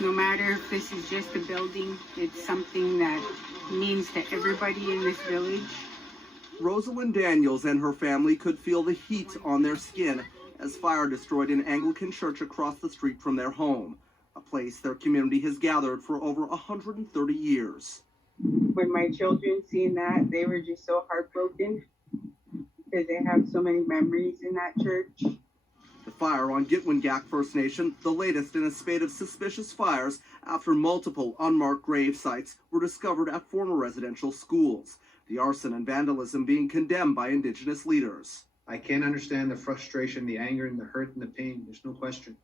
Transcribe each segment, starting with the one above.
No matter if this is just a building, it's something that means to everybody in this village. Rosalind Daniels and her family could feel the heat on their skin as fire destroyed an Anglican church across the street from their home, a place their community has gathered for over 130 years. When my children seen that, they were just so heartbroken because they have so many memories in that church. The fire on Gitwangak First Nation, the latest in a spate of suspicious fires after multiple unmarked grave sites were discovered at former residential schools. The arson and vandalism being condemned by Indigenous leaders. I can understand the frustration, the anger, and the hurt and the pain. There's no question.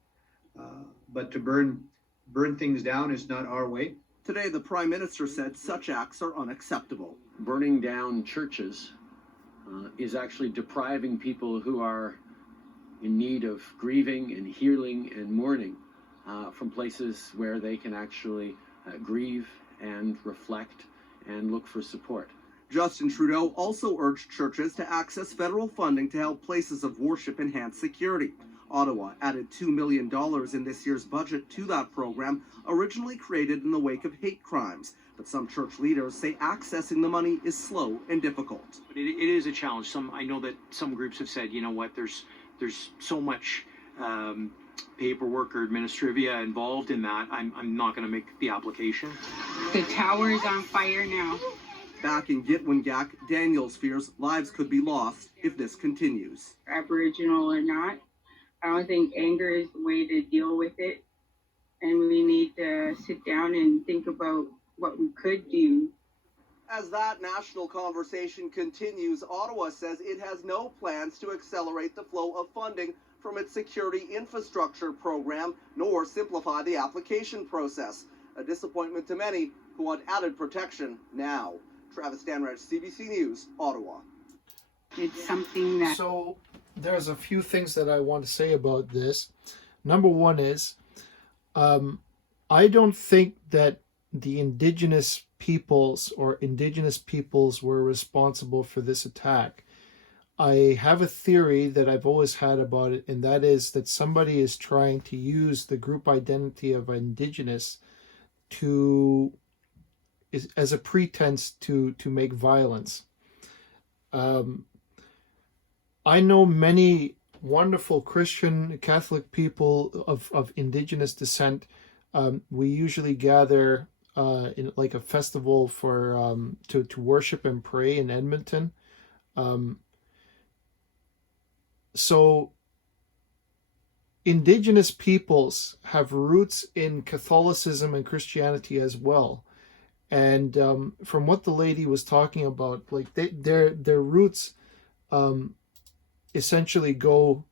But to burn things down is not our way. Today, the Prime Minister said such acts are unacceptable. Burning down churches is actually depriving people who are in need of grieving and healing and mourning from places where they can actually grieve and reflect and look for support. Justin Trudeau also urged churches to access federal funding to help places of worship enhance security. Ottawa added $2 million in this year's budget to that program, originally created in the wake of hate crimes. But some church leaders say accessing the money is slow and difficult. But it is a challenge. I know that some groups have said, you know what, there's so much paperwork or administrivia involved in that. I'm not going to make the application. The tower is on fire now. Back in Gitwangak, Daniels fears lives could be lost if this continues. Aboriginal or not, I don't think anger is the way to deal with it. And we need to sit down and think about what we could do. As that national conversation continues, Ottawa says it has no plans to accelerate the flow of funding from its security infrastructure program, nor simplify the application process. A disappointment to many who want added protection now. Travis Stanrich, CBC News, Ottawa. It's something that... So there's a few things that I want to say about this. Number one is, I don't think that the Indigenous peoples were responsible for this attack. I have a theory that I've always had about it, and that is that somebody is trying to use the group identity of Indigenous as a pretense to make violence. I know many wonderful Christian Catholic people of Indigenous descent. We usually gather in like a festival for to worship and pray in Edmonton. So Indigenous peoples have roots in Catholicism and Christianity as well. And from what the lady was talking about, like their roots essentially go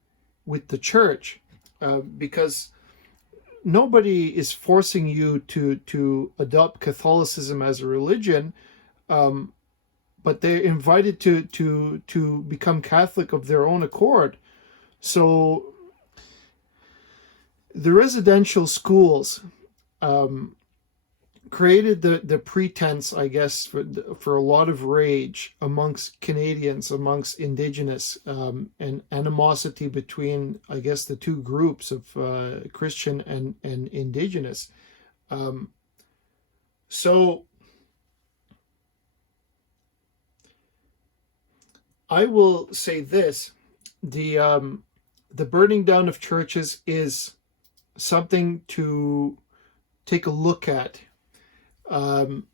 with the church, because nobody is forcing you to adopt Catholicism as a religion, but they're invited to become Catholic of their own accord. So the residential schools created the pretense, I guess, for a lot of rage amongst Canadians, amongst Indigenous, and animosity between, I guess, the two groups of Christian and Indigenous. So I will say this: the burning down of churches is something to take a look at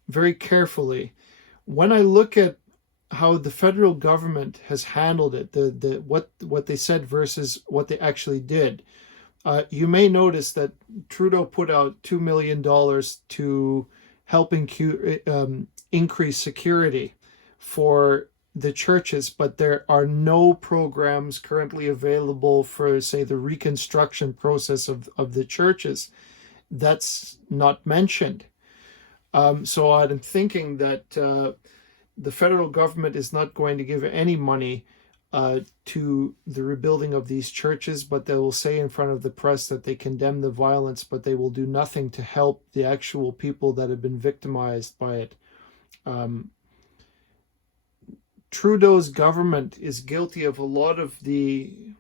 very carefully. When I look at how the federal government has handled it, what they said versus what they actually did, you may notice that Trudeau put out $2 million to help increase security for the churches, but there are no programs currently available for, say, the reconstruction process of the churches. That's not mentioned. So I'm thinking that the federal government is not going to give any money to the rebuilding of these churches, but they will say in front of the press that they condemn the violence, but they will do nothing to help the actual people that have been victimized by it. Trudeau's government is guilty of a lot of the,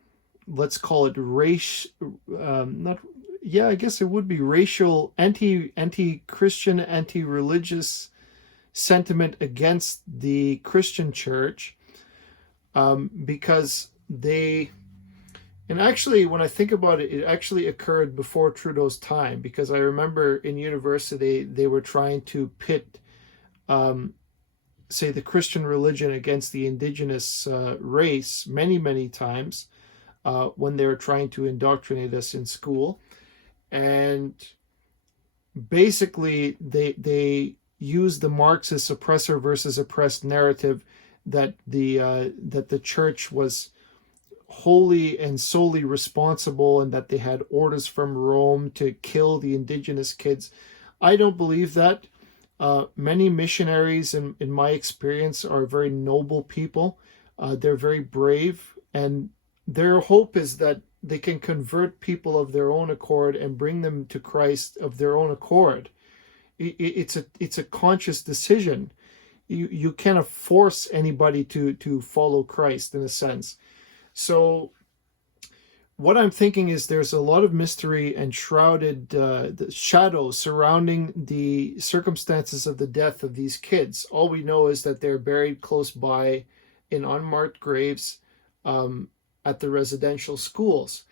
let's call it race, yeah, I guess it would be racial, anti-Christian, anti-religious sentiment against the Christian church, because they, and actually, when I think about it, it actually occurred before Trudeau's time, because I remember in university they were trying to pit, say, the Christian religion against the indigenous race many times, when they were trying to indoctrinate us in school. And basically they use the Marxist oppressor versus oppressed narrative that the church was wholly and solely responsible, and that they had orders from Rome to kill the indigenous kids. I don't believe that. Many missionaries, in my experience, are very noble people. They're very brave, and their hope is that they can convert people of their own accord and bring them to Christ of their own accord. It's a conscious decision. You cannot force anybody to follow Christ, in a sense. So what I'm thinking is there's a lot of mystery and shrouded the shadow surrounding the circumstances of the death of these kids. All we know is that they're buried close by in unmarked graves, at the residential schools.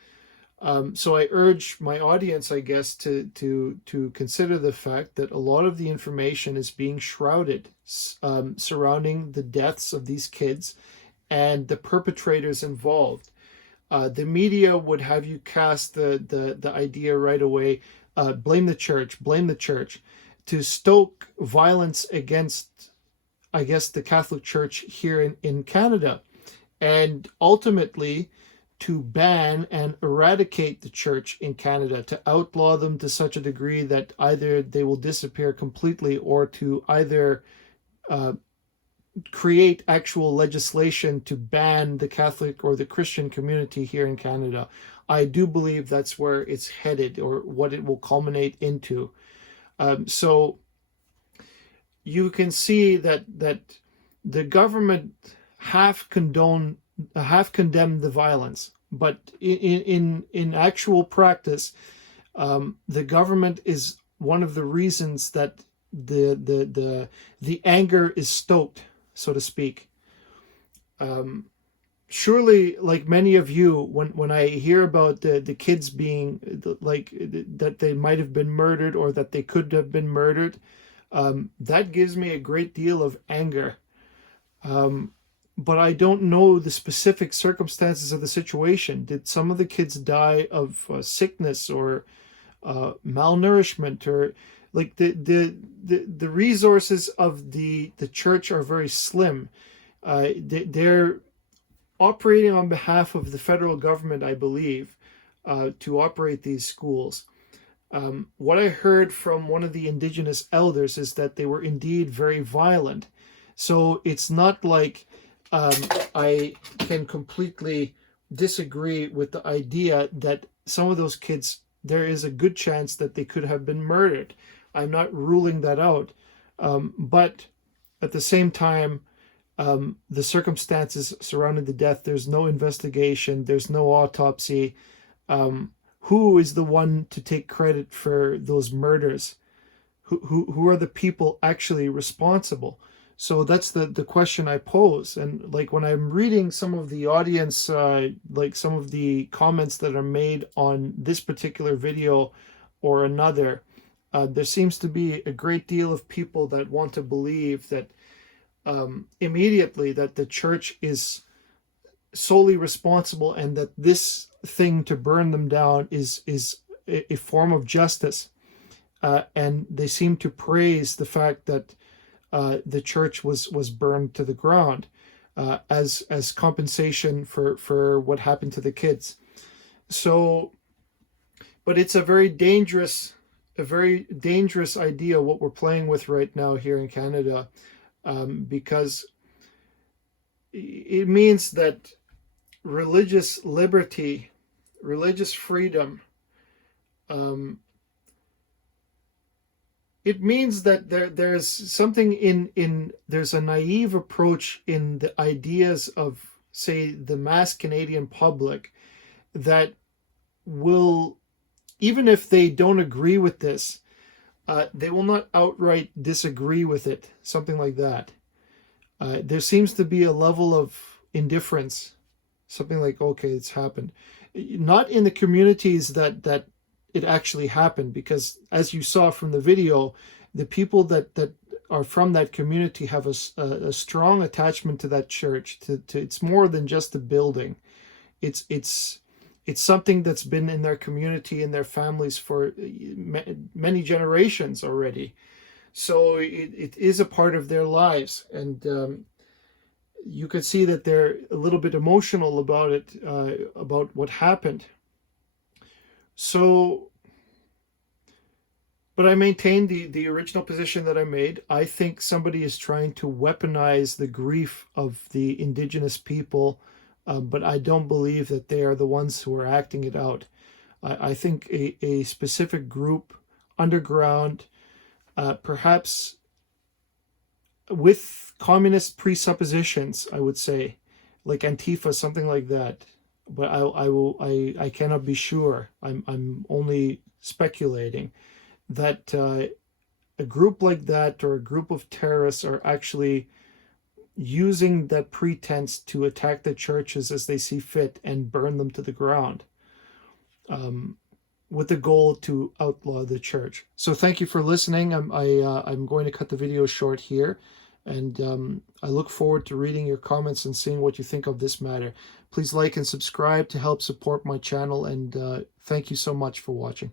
So I urge my audience, I guess, to consider the fact that a lot of the information is being shrouded, surrounding the deaths of these kids and the perpetrators involved. The media would have you cast the idea right away, blame the church, to stoke violence against, I guess, the Catholic Church here in Canada, and ultimately to ban and eradicate the church in Canada, to outlaw them to such a degree that either they will disappear completely, or to either create actual legislation to ban the Catholic or the Christian community here in Canada. I do believe that's where it's headed, or what it will culminate into. So you can see that the government half condemned the violence, but in actual practice, the government is one of the reasons that the anger is stoked, so to speak. Surely, like many of you, when I hear about the kids being like that, they might have been murdered or that they could have been murdered, that gives me a great deal of anger. But I don't know the specific circumstances of the situation. Did some of the kids die of sickness or malnourishment, or like the resources of the church are very slim. They're operating on behalf of the federal government, I believe, to operate these schools. What I heard from one of the Indigenous elders is that they were indeed very violent. So it's not like I can completely disagree with the idea that some of those kids, there is a good chance that they could have been murdered. I'm not ruling that out. But at the same time, the circumstances surrounding the death, there's no investigation, there's no autopsy. Who is the one to take credit for those murders? Who are the people actually responsible? So that's the question I pose. And like when I'm reading some of the audience, like some of the comments that are made on this particular video or another, there seems to be a great deal of people that want to believe that immediately that the church is solely responsible, and that this thing to burn them down is a form of justice. And they seem to praise the fact that the church was burned to the ground as compensation for what happened to the kids. So, but it's a very dangerous idea what we're playing with right now here in Canada, because it means that religious liberty, religious freedom, it means that there's something there's a naive approach in the ideas of, say, the mass Canadian public that will even if they don't agree with this, they will not outright disagree with it, something like that. There seems to be a level of indifference, something like, okay, it's happened. Not in the communities that it actually happened, because as you saw from the video, the people that are from that community have a strong attachment to that church. To it's more than just a building. It's something that's been in their community and their families for many generations already. So it is a part of their lives, and you could see that they're a little bit emotional about it, about what happened. So, but I maintain the original position that I made. I think somebody is trying to weaponize the grief of the Indigenous people, but I don't believe that they are the ones who are acting it out. I think a specific group underground, perhaps with communist presuppositions, I would say, like Antifa, something like that. But I cannot be sure. I'm only speculating that a group like that, or a group of terrorists, are actually using that pretense to attack the churches as they see fit and burn them to the ground, with the goal to outlaw the church. So thank you for listening. I'm going to cut the video short here, and I look forward to reading your comments and seeing what you think of this matter. Please like and subscribe to help support my channel, and thank you so much for watching.